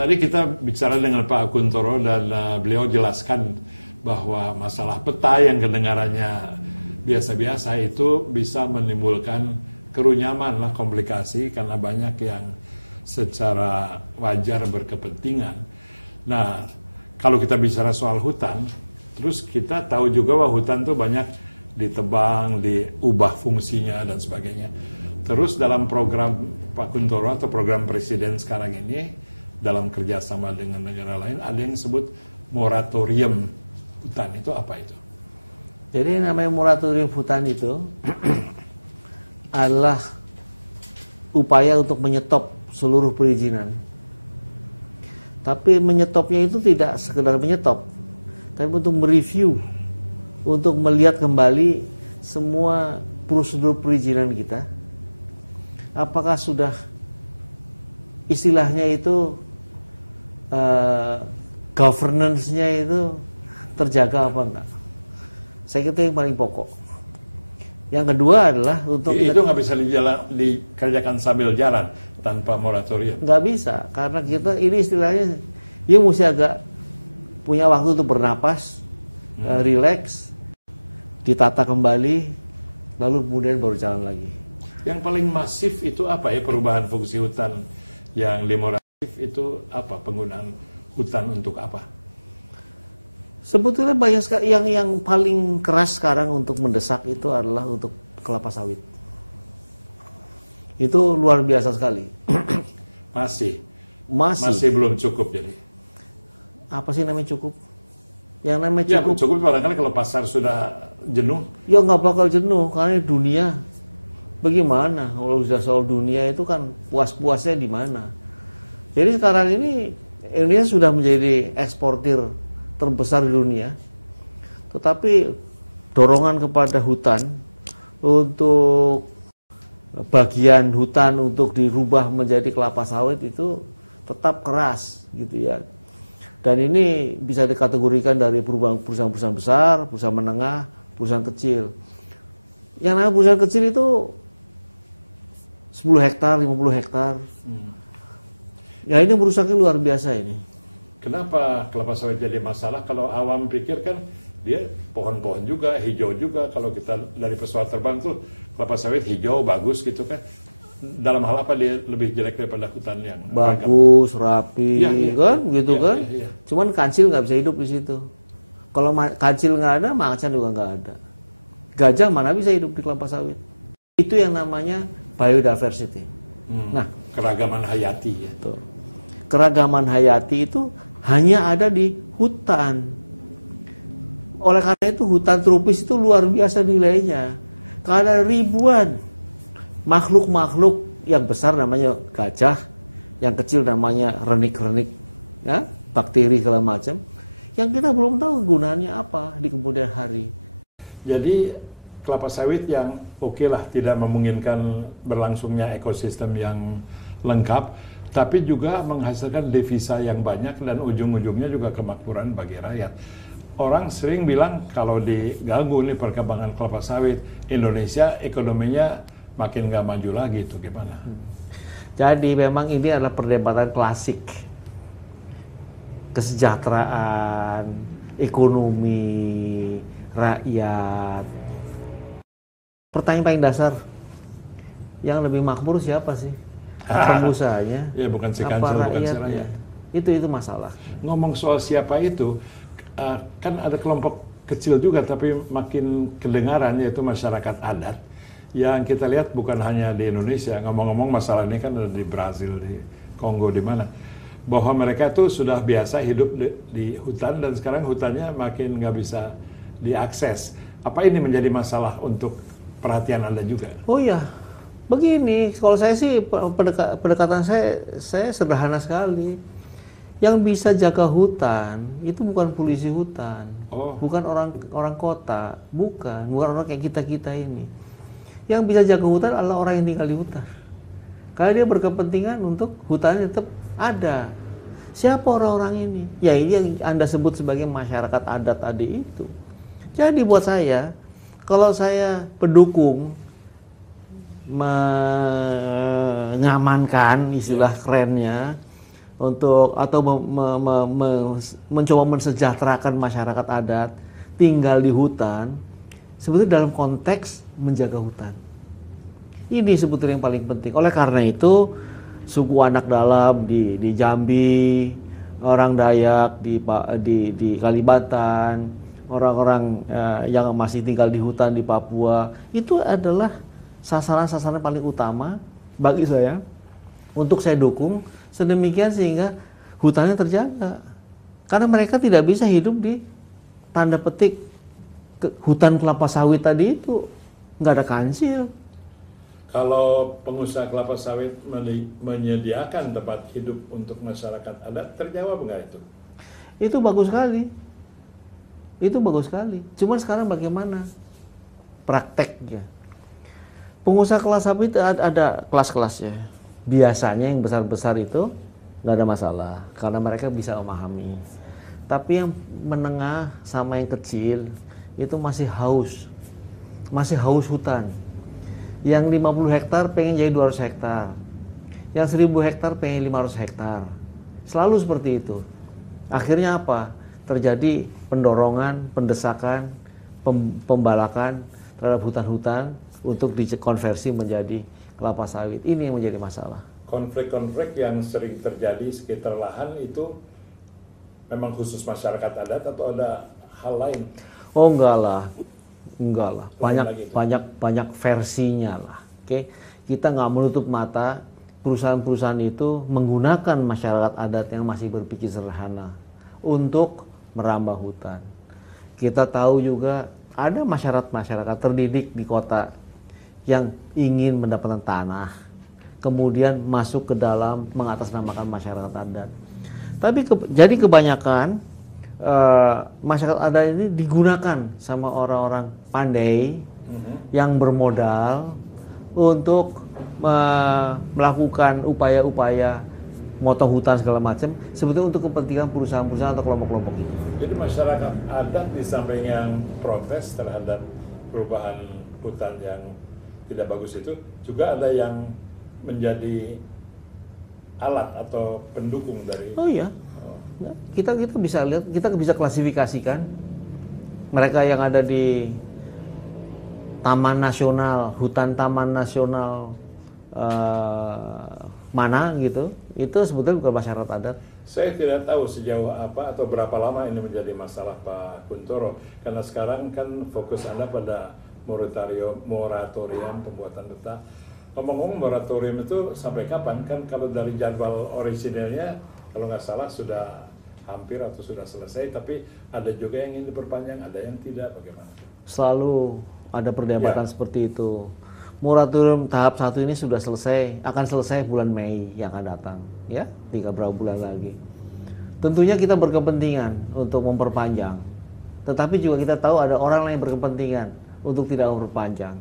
Tadi kita bicara dengan Pak Kuntoro dan beliau jelaskan bahwa masalah peta yang kedengarannya biasa-biasa itu bisa menimbulkan kerunyaman lah, komplikasi karena banyak yang secara wajar berkepentingan. Nah, kalau kita bicara soal hutan, terus kita tahu juga bahwa hutan tuh banyak ditebang, diubah fungsinya dan sebagainya. Terus dalam program Pak Kuntoro atau program Presiden sekarang ini, dalam kerjasama dengan negara lain, ada yang disebut moratorium hutan. Itu apa itu? Jadi namanya moratorium hutan itu adalah upaya untuk menyetop seluruh perizinan. Tapi menyetopnya itu tidak sekedar menyetop, tapi untuk mereview, untuk melihat kembali semua prosedur perizinan kita. Apakah sudah istilahnya itu governance-nya itu terjaga apa enggak? Saya kira itu yang paling pokok. Yang kedua adalah untuk itu nggak bisa dikerjakan sambil jalan tanpa moratorium. Nggak bisa, karena kita ini istilahnya ya mesti agak punya waktu untuk bernapas, relax, ditata kembali, lalu kemudian baru jalan lagi. Yang paling masif itu apa ya, perubahan fungsi hutan yang demoratif itu apa, penggunaan hutan untuk apa? Sebetulnya banyak sekali yang paling keras sekarang untuk mendesak itu adalah untuk kelapa sawit. Itu luar biasa sekali. Masih belum cukup jadi. Apa sih namanya cukup? Yang namanya cukup. Ya, cukup barangkali kalau pasar sudah jenuh. Ya nggak bakal jenuh karena dunia. Bagaimana kalau sudah soal dunia itu kan puas-puasnya di mana? Jadi sekarang ini Indonesia sudah menjadi eksportir terbesar di dunia, tetapi dorongan kepada hutan untuk bagian hutan untuk dirubah menjadi kelapa sawit itu tetap keras gitu ya. Dan ini bisa dikategorikan dari perusahaan-perusahaan besar, perusahaan menengah, perusahaan kecil. Yang namanya perusahaan kecil itu 10 hektar, 50 hektar. Ya ini merusaknya luar biasa ini. Kenapa kelapa sawit jadi masalah? Kalau awam pikir kan dia pohon-pohon juga, hijau juga. Kalau kita dari pesawat terbang tuh kelapa sawit hijau, bagus gitu kan. Dalam hal apa dia lebih jelek daripada hutan yang bagus, rapi, kan gitu kan. Ya. Cuman kancil nggak bisa hidup di situ. Kalau kancil nggak ada, macan juga nggak ada. Gajah mana bisa hidup di kelapa sawit? Itu yang namanya biodiversity. Nah, keragaman hayati ya. Tuh. Keragaman hayati itu hanya ada di hutan. Oleh karena itu hutan tropis itu luar biasa nilainya. Karena ribuan makhluk-makhluk, yang besar namanya gajah, yang kecil namanya renik-renik, ya, bakteri segala macam, yang kita belum tahu gunanya apa di kemudian hari. Jadi kelapa sawit yang oke lah, tidak memungkinkan berlangsungnya ekosistem yang lengkap, tapi juga menghasilkan devisa yang banyak dan ujung-ujungnya juga kemakmuran bagi rakyat. Orang sering bilang kalau diganggu nih perkembangan kelapa sawit, Indonesia ekonominya makin nggak maju lagi, itu gimana? Jadi memang ini adalah perdebatan klasik. Kesejahteraan, ekonomi, rakyat. Pertanyaan paling dasar, yang lebih makmur siapa sih? Pengusahanya? Ya bukan si kancil, bukan si rakyat. Itu masalah. Ngomong soal siapa itu, kan ada kelompok kecil juga tapi makin kedengaran, yaitu masyarakat adat. Yang kita lihat bukan hanya di Indonesia, ngomong-ngomong masalah ini kan ada di Brazil, di Kongo, di mana. Bahwa mereka itu sudah biasa hidup di hutan dan sekarang hutannya makin nggak bisa diakses. Apa ini menjadi masalah untuk perhatian Anda juga? Oh iya, begini, kalau saya sih pendekatan saya sederhana sekali. Yang bisa jaga hutan itu bukan polisi hutan, bukan orang kota, bukan orang kayak kita ini. Yang bisa jaga hutan adalah orang yang tinggal di hutan. Karena dia berkepentingan untuk hutannya tetap ada. Siapa orang-orang ini? Ya ini yang Anda sebut sebagai masyarakat adat tadi itu. Jadi buat saya, kalau saya pendukung mengamankan, istilah kerennya, untuk atau mencoba mensejahterakan masyarakat adat tinggal di hutan, sebetulnya dalam konteks menjaga hutan. Ini sebetulnya yang paling penting. Oleh karena itu, suku anak dalam di Jambi, orang Dayak di Kalimantan, orang-orang yang masih tinggal di hutan di Papua, itu adalah sasaran-sasaran paling utama bagi saya untuk saya dukung sedemikian sehingga hutannya terjaga. Karena mereka tidak bisa hidup di tanda petik hutan kelapa sawit tadi itu, nggak ada kansil. Kalau pengusaha kelapa sawit menyediakan tempat hidup untuk masyarakat adat, terjawab nggak itu? Itu bagus sekali. Itu bagus sekali. Cuman sekarang bagaimana prakteknya? Pengusaha kelapa sawit ada kelas-kelasnya. Biasanya yang besar-besar itu nggak ada masalah karena mereka bisa memahami. Tapi yang menengah sama yang kecil itu masih haus hutan. Yang 50 hektar pengen jadi 200 hektar. Yang 1000 hektar pengen 500 hektar. Selalu seperti itu. Akhirnya apa? Terjadi pendorongan, pendesakan, pembalakan terhadap hutan-hutan untuk dikonversi menjadi kelapa sawit. Ini yang menjadi masalah. Konflik-konflik yang sering terjadi sekitar lahan itu memang khusus masyarakat adat atau ada hal lain? Oh enggak lah. Banyak versinya lah. Oke, kita nggak menutup mata perusahaan-perusahaan itu menggunakan masyarakat adat yang masih berpikir sederhana untuk merambah hutan. Kita tahu juga ada masyarakat terdidik di kota yang ingin mendapatkan tanah, kemudian masuk ke dalam mengatasnamakan masyarakat adat. Tapi jadi kebanyakan masyarakat adat ini digunakan sama orang-orang pandai yang bermodal untuk melakukan upaya-upaya motong hutan segala macam sebetulnya untuk kepentingan perusahaan-perusahaan atau kelompok-kelompok itu. Jadi masyarakat adat di samping yang protes terhadap perubahan hutan yang tidak bagus itu juga ada yang menjadi alat atau pendukung dari. Oh iya. Kita bisa lihat, kita bisa klasifikasikan mereka yang ada di taman nasional, hutan taman nasional mana gitu, itu sebetulnya bukan masyarakat adat. Saya tidak tahu sejauh apa atau berapa lama ini menjadi masalah Pak Kuntoro, karena sekarang kan fokus Anda pada moratorium pembuatan peta. Ngomong-ngomong moratorium itu sampai kapan? Kan kalau dari jadwal orisinilnya kalau nggak salah sudah hampir atau sudah selesai, tapi ada juga yang ingin diperpanjang, ada yang tidak, bagaimana? Selalu ada perdebatan seperti itu. Moratorium tahap 1 ini sudah selesai, akan selesai bulan Mei yang akan datang, ya, 3 berapa bulan lagi. Tentunya kita berkepentingan untuk memperpanjang, tetapi juga kita tahu ada orang lain yang berkepentingan untuk tidak memperpanjang.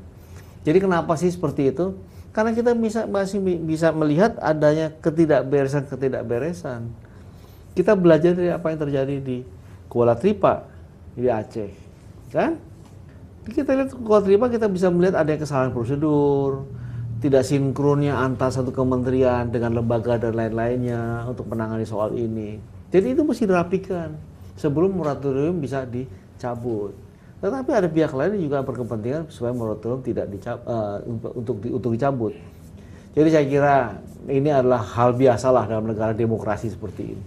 Jadi kenapa sih seperti itu? Karena kita masih bisa melihat adanya ketidakberesan. Kita belajar dari apa yang terjadi di Kuala Tripa di Aceh, kan? Kita lihat Kuala Tripa, kita bisa melihat ada kesalahan prosedur, tidak sinkronnya antar satu kementerian dengan lembaga dan lain-lainnya untuk menangani soal ini. Jadi itu mesti dirapikan sebelum moratorium bisa dicabut. Tetapi ada pihak lain yang juga berkepentingan supaya moratorium tidak untuk dicabut. Jadi saya kira ini adalah hal biasalah dalam negara demokrasi seperti ini.